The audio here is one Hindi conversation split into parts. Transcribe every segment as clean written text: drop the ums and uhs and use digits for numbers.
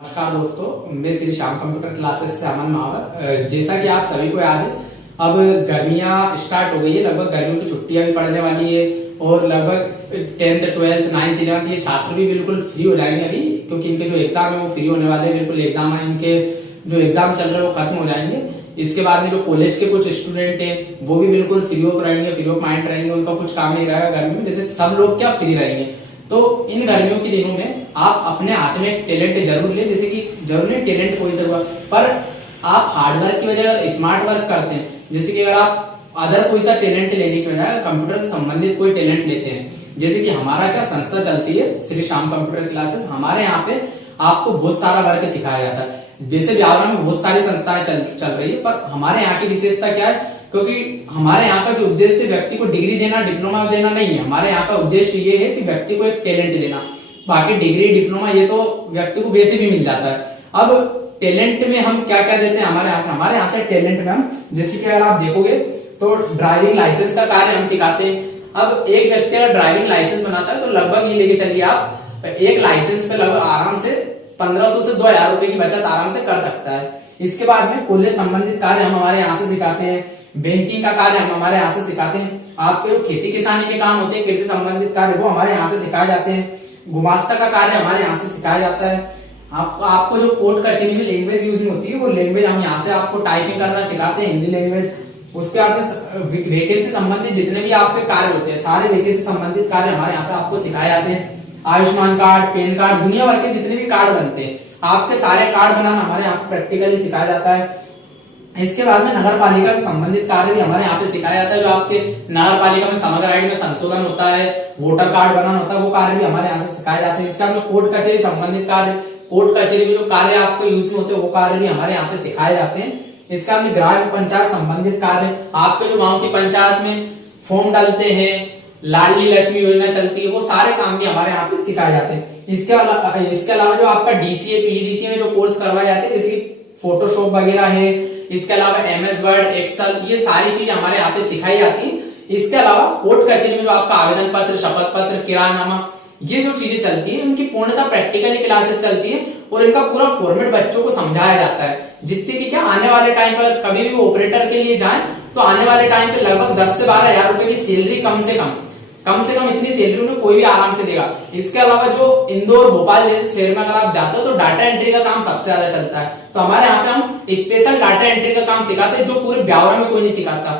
नमस्कार दोस्तों, मैं श्री श्याम कंप्यूटर क्लासेस से अमन महावर। जैसा कि आप सभी को याद है, अब गर्मियां स्टार्ट हो गई है। लगभग गर्मियों की छुट्टियां भी पड़ने वाली है और लगभग 10th 12th 9th 11th ये छात्र भी बिल्कुल फ्री हो जाएंगे अभी, क्योंकि इनके जो एग्जाम है वो फ्री होने वाले हैं। बिल्कुल एग्जाम है, इनके जो एग्जाम चल रहे हैं वो खत्म हो जाएंगे। इसके बाद में जो कॉलेज के कुछ स्टूडेंट हैं वो भी बिल्कुल फ्री ऑफ रहेंगे, फ्री ऑफ माइंड रहेंगे। उनका कुछ काम नहीं रहेगा गर्मी में, जैसे सब लोग क्या फ्री रहेंगे। तो इन गर्मियों के दिनों में आप अपने हाथ में टैलेंट जरूर लें। जैसे कि जरूर नहीं टैलेंट कोई सा हुआ, पर आप हार्डवर्क की वजह अगर स्मार्ट वर्क करते हैं, जैसे कि अगर आप अदर कोई सा टैलेंट लेने की बजाय कंप्यूटर से संबंधित कोई टैलेंट लेते हैं, जैसे कि हमारा क्या संस्था चलती है श्री श्याम कंप्यूटर क्लासेस। हमारे यहाँ पे आपको बहुत सारा वर्क सिखाया जाता है। जैसे बिहार में बहुत सारी संस्थाएं चल रही है, पर हमारे यहाँ की विशेषता क्या है, क्योंकि हमारे यहाँ का जो उद्देश्य व्यक्ति को डिग्री देना, डिप्लोमा देना नहीं है। हमारे यहाँ का उद्देश्य ये है कि व्यक्ति को एक टैलेंट देना। बाकी डिग्री डिप्लोमा ये तो व्यक्ति को वैसे भी मिल जाता है। अब टैलेंट में हम क्या क्या देते हैं हमारे यहाँ से टैलेंट में हम, जैसे कि अगर आप देखोगे तो ड्राइविंग लाइसेंस का कार्य हम सिखाते हैं। अब एक व्यक्ति अगर ड्राइविंग लाइसेंस बनाता है तो लगभग ये लेके चलिए आप एक लाइसेंस पे लगभग आराम से 1500 से 2000 रुपए की बचत आराम से कर सकता है। इसके बाद में कॉलेज संबंधित कार्य हम हमारे यहाँ से सिखाते हैं। बैंकिंग का कार्य हम हमारे यहाँ से सिखाते हैं। आपके जो खेती किसानी के काम होते हैं, कृषि संबंधित कार्य, वो हमारे यहाँ से सिखाए जाते हैं। गुमास्ता का कार्य हमारे यहाँ से सिखाया जाता है। आपको जो कोर्ट कचहरी में लैंग्वेज यूज में होती है, वो लैंग्वेज हम यहाँ से आपको टाइपिंग करना सिखाते हैं, हिंदी लैंग्वेज। उसके बाद वैकेंसी संबंधित जितने भी आपके कार्य होते हैं, सारे वैकेंसी संबंधित कार्य हमारे यहाँ पे आपको सिखाए जाते हैं। आयुष्मान कार्ड, पैन कार्ड, दुनिया भर के जितने भी कार्ड बनते हैं, आपके सारे कार्ड बनाना हमारे यहाँ पे प्रैक्टिकली सिखाया जाता है। इसके बाद में नगर पालिका से संबंधित कार्य भी हमारे यहाँ पे सिखाया जाता है। जो आपके नगर पालिका में समग्र आईडी में संशोधन होता है, वोटर कार्ड बनाना होता है, वो कार्य भी हमारे यहाँ से सिखाए जाते हैं। इसके बाद में कोर्ट कचहरी संबंधित कार्य, कोर्ट कचहरी में जो कार्य आपको यूज में होते हैं वो कार्य भी हमारे यहाँ पे सिखाए जाते हैं। इसके बाद में ग्राम पंचायत संबंधित कार्य, आपके जो गाँव की पंचायत में फॉर्म डालते हैं, लाडली लक्ष्मी योजना चलती है, वो सारे काम भी हमारे यहाँ पे सिखाए जाते हैं। इसके अलावा जो आपका डीसीए पीडीसीए में जो कोर्स करवाए जाते हैं, जैसे फोटोशॉप वगैरह है, इसके अलावा एमएस वर्ड, एक्सेल, ये सारी चीजें हमारे यहाँ पे सिखाई जाती है। इसके अलावा कोर्ट कचहरी में जो आपका आवेदन पत्र, शपथ पत्र, किरायानामा, ये जो चीजें चलती है, इनकी पूर्णतः प्रैक्टिकली क्लासेस चलती है और इनका पूरा फॉर्मेट बच्चों को समझाया जाता है, जिससे कि क्या आने वाले टाइम पर कभी भी वो ऑपरेटर के लिए जाए तो आने वाले टाइम पे लगभग 10 से 12 हजार रुपए की सैलरी कम से कम इतनी सैलरी उन्हें कोई भी आराम से देगा। इसके अलावा जो इंदौर, भोपाल जैसे शहर में अगर आप जाते हो तो डाटा एंट्री का काम सबसे ज्यादा चलता है। तो हमारे यहाँ पे हम स्पेशल डाटा एंट्री का काम सिखाते हैं, जो पूरे ब्यावर में कोई नहीं सिखाता।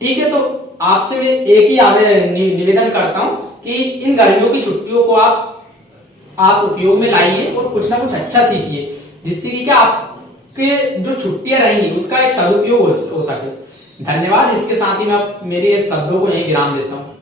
ठीक है, तो आपसे मैं एक ही निवेदन करता हूँ कि इन गर्मियों की छुट्टियों को आप उपयोग में लाइए और कुछ ना कुछ अच्छा सीखिए, जिससे कि क्या आपके जो छुट्टियां रहेंगी उसका एक सदुपयोग हो सके। धन्यवाद। इसके साथ ही मैं मेरे शब्दों को यही विराम देता हूँ।